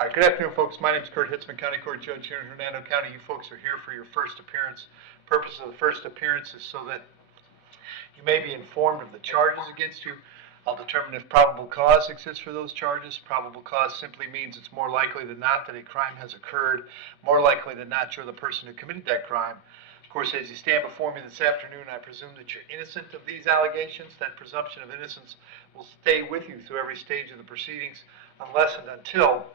All right, good afternoon, folks. My name is Kurt Hitzemann, County Court Judge here in Hernando County. You folks are here for your first appearance. Purpose of the first appearance is so that you may be informed of the charges against you. I'll determine if probable cause exists for those charges. Probable cause simply means it's more likely than not that a crime has occurred, more likely than not you're the person who committed that crime. Of course, as you stand before me this afternoon, I presume that you're innocent of these allegations. That presumption of innocence will stay with you through every stage of the proceedings unless and until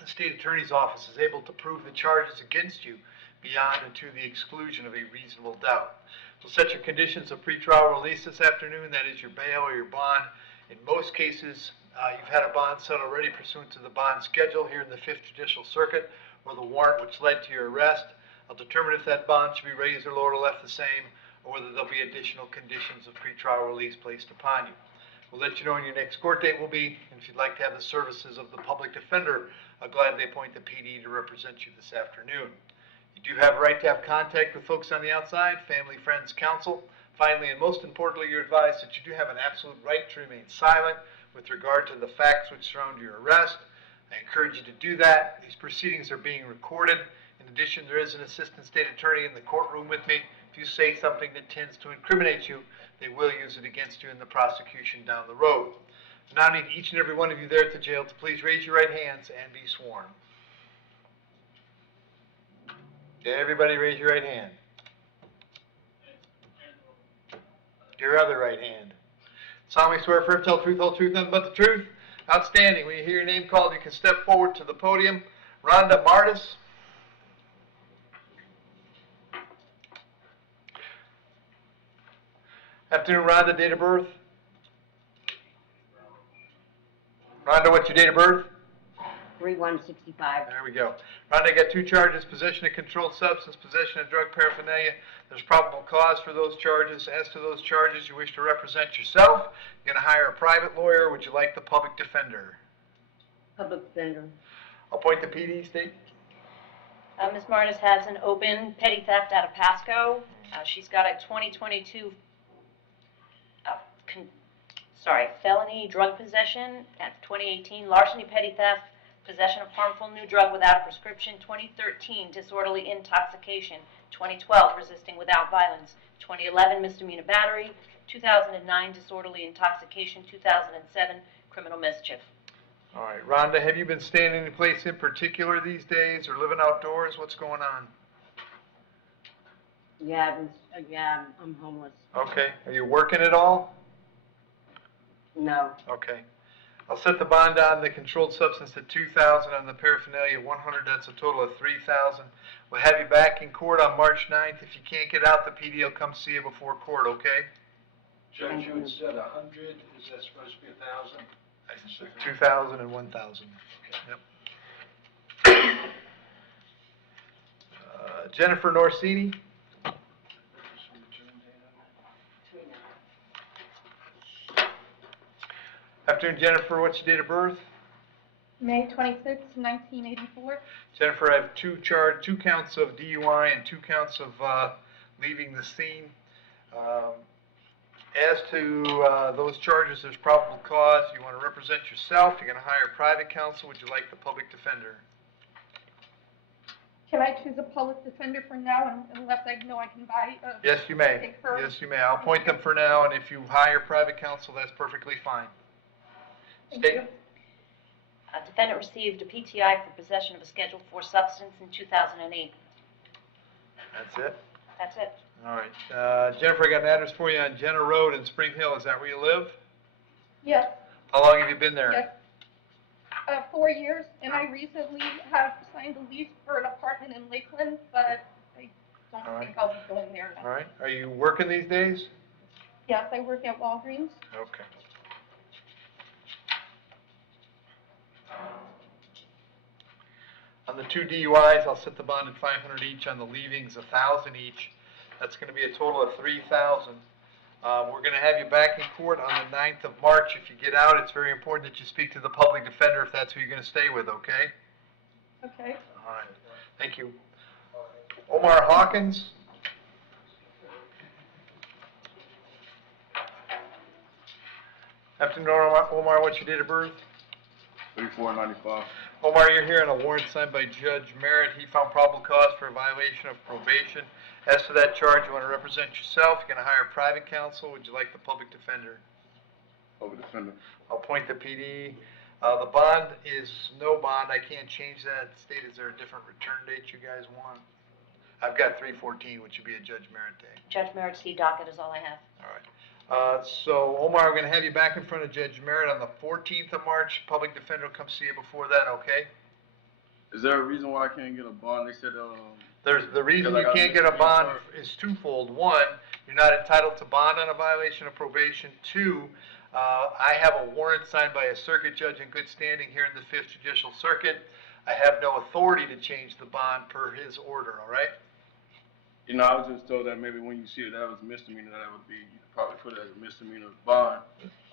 the state attorney's office is able to prove the charges against you beyond and to the exclusion of a reasonable doubt. We'll set your conditions of pretrial release this afternoon. That is your bail or your bond. In most cases, you've had a bond set already pursuant to the bond schedule here in the 5th Judicial Circuit or the warrant which led to your arrest. I'll determine if that bond should be raised or lowered or left the same, or whether there'll be additional conditions of pretrial release placed upon you. We'll let you know when your next court date will be, and if you'd like to have the services of the public defender, I'll gladly appoint the PD to represent you this afternoon. You do have a right to have contact with folks on the outside, family, friends, counsel. Finally, and most importantly, you're advised that you do have an absolute right to remain silent with regard to the facts which surround your arrest. I encourage you to do that. These proceedings are being recorded. In addition, there is an assistant state attorney in the courtroom with me. If you say something that tends to incriminate you, they will use it against you in the prosecution down the road. I now need each and every one of you there at the jail to please raise your right hands and be sworn. Okay, everybody raise your right hand. Your other right hand. Solemnly swear firm, tell the truth, whole truth, nothing but the truth. Outstanding. When you hear your name called, you can step forward to the podium. Rhonda Martis. Afternoon, Rhonda, date of birth? Rhonda, what's your date of birth? 3/1/65. There we go. Rhonda, got 2 charges, possession of controlled substance, possession of drug paraphernalia. There's probable cause for those charges. As to those charges, you wish to represent yourself. You're going to hire a private lawyer, or would you like the public defender? Public defender. I'll appoint the PD, state. Ms. Martis has an open petty theft out of Pasco. She's got a 2022 felony drug possession at 2018, larceny petty theft, possession of harmful new drug without a prescription, 2013 disorderly intoxication, 2012 resisting without violence, 2011 misdemeanor battery, 2009 disorderly intoxication, 2007 criminal mischief. All right, Rhonda, have you been staying in any place in particular these days or living outdoors? What's going on? Yeah, I'm homeless. Okay. Are you working at all? No. Okay. I'll set the bond on the controlled substance at $2,000, on the paraphernalia $100. That's a total of $3,000. We'll have you back in court on March 9th. If you can't get out, the PD will come see you before court, okay? Judge, you had said 100. Is that supposed to be 1,000? 2,000 and 1,000. Okay. Yep. Jennifer Norsini. Afternoon, Jennifer. What's your date of birth? May 26, 1984. Jennifer, I have two counts of DUI and 2 counts of leaving the scene. As to those charges, there's probable cause. You want to represent yourself. You're going to hire private counsel. Would you like the public defender? Can I choose a public defender for now unless I know I can buy Yes, you may. Yes, you may. I'll appoint them for now, and if you hire private counsel, that's perfectly fine. Thank you. A defendant received a PTI for possession of a Schedule 4 substance in 2008. That's it? That's it. All right. Jennifer, I got an address for you on Jenner Road in Spring Hill. Is that where you live? Yes. How long have you been there? Yes. 4 years, and I recently have signed a lease for an apartment in Lakeland, but I don't think I'll be going there now. All right. Are you working these days? Yes, I work at Walgreens. Okay. On the 2 DUIs, I'll set the bond at $500 each. On the leavings, $1,000 each. That's going to be a total of $3,000. We're going to have you back in court on the 9th of March. If you get out, it's very important that you speak to the public defender if that's who you're going to stay with, okay? Okay. All right. Thank you. Omar Hawkins. Afternoon, Omar. What's your date of birth? $34.95. Omar, you're here on a warrant signed by Judge Merritt. He found probable cause for a violation of probation. As to that charge, you want to represent yourself. You're going to hire private counsel. Would you like the public defender? Over defender. I'll appoint the PD. The bond is no bond. I can't change that. State, is there a different return date you guys want? I've got 3/14, which would be a Judge Merritt day. Judge Merritt's docket is all I have. All right. So, Omar, I'm going to have you back in front of Judge Merritt on the 14th of March. Public defender will come see you before that, okay? Is there a reason why I can't get a bond? They said, There's the reason Because you I got can't get a bond misdemeanor. is twofold. One, you're not entitled to bond on a violation of probation. Two, I have a warrant signed by a circuit judge in good standing here in the 5th Judicial Circuit. I have no authority to change the bond per his order, all right? you know, I was just told that maybe when you see that was a misdemeanor, that would be, you could probably put it as a misdemeanor bond.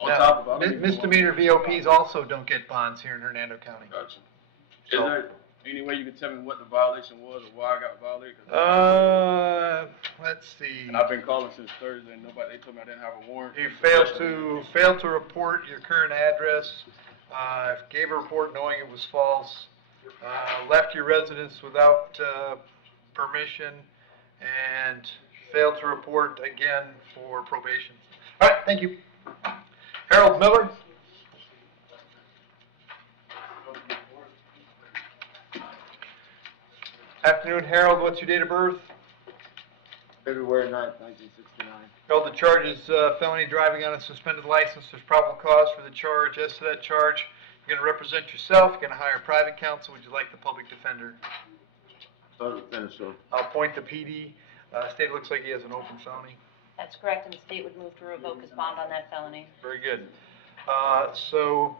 On Now, top of, I don't even know misdemeanor VOPs also don't get bonds here in Hernando County. Gotcha. Is So- there any way you can tell me what the violation was or why I got violated? 'Cause Let's see. and I've been calling since Thursday and they told me I didn't have a warrant. You failed to report your current address, gave a report knowing it was false, left your residence without permission, and failed to report again for probation. All right, thank you. Harold Miller? Afternoon, Harold. What's your date of birth? February 9th, 1969. Harold, the charge is felony driving on a suspended license. There's probable cause for the charge. As to that charge, you're going to represent yourself. You're going to hire private counsel. Would you like the public defender? Sure. I'll appoint the PD. State looks like he has an open felony. That's correct, and the state would move to revoke his bond on that felony. Very good. So,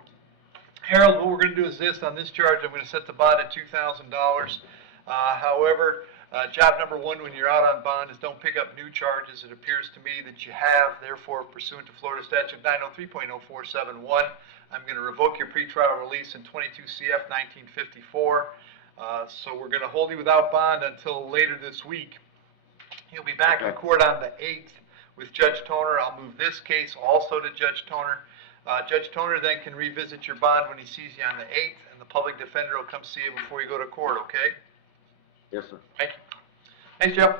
Harold, what we're going to do is this. On this charge, I'm going to set the bond at $2,000. However, job number one when you're out on bond is don't pick up new charges. It appears to me that you have. Therefore, pursuant to Florida Statute 903.0471, I'm going to revoke your pretrial release in 22 CF 1954. So we're going to hold you without bond until later this week. You'll be back in court on the 8th with Judge Toner. I'll move this case also to Judge Toner. Judge Toner then can revisit your bond when he sees you on the 8th, and the public defender will come see you before you go to court, okay? Yes, sir. Thank you. Thanks, Joe.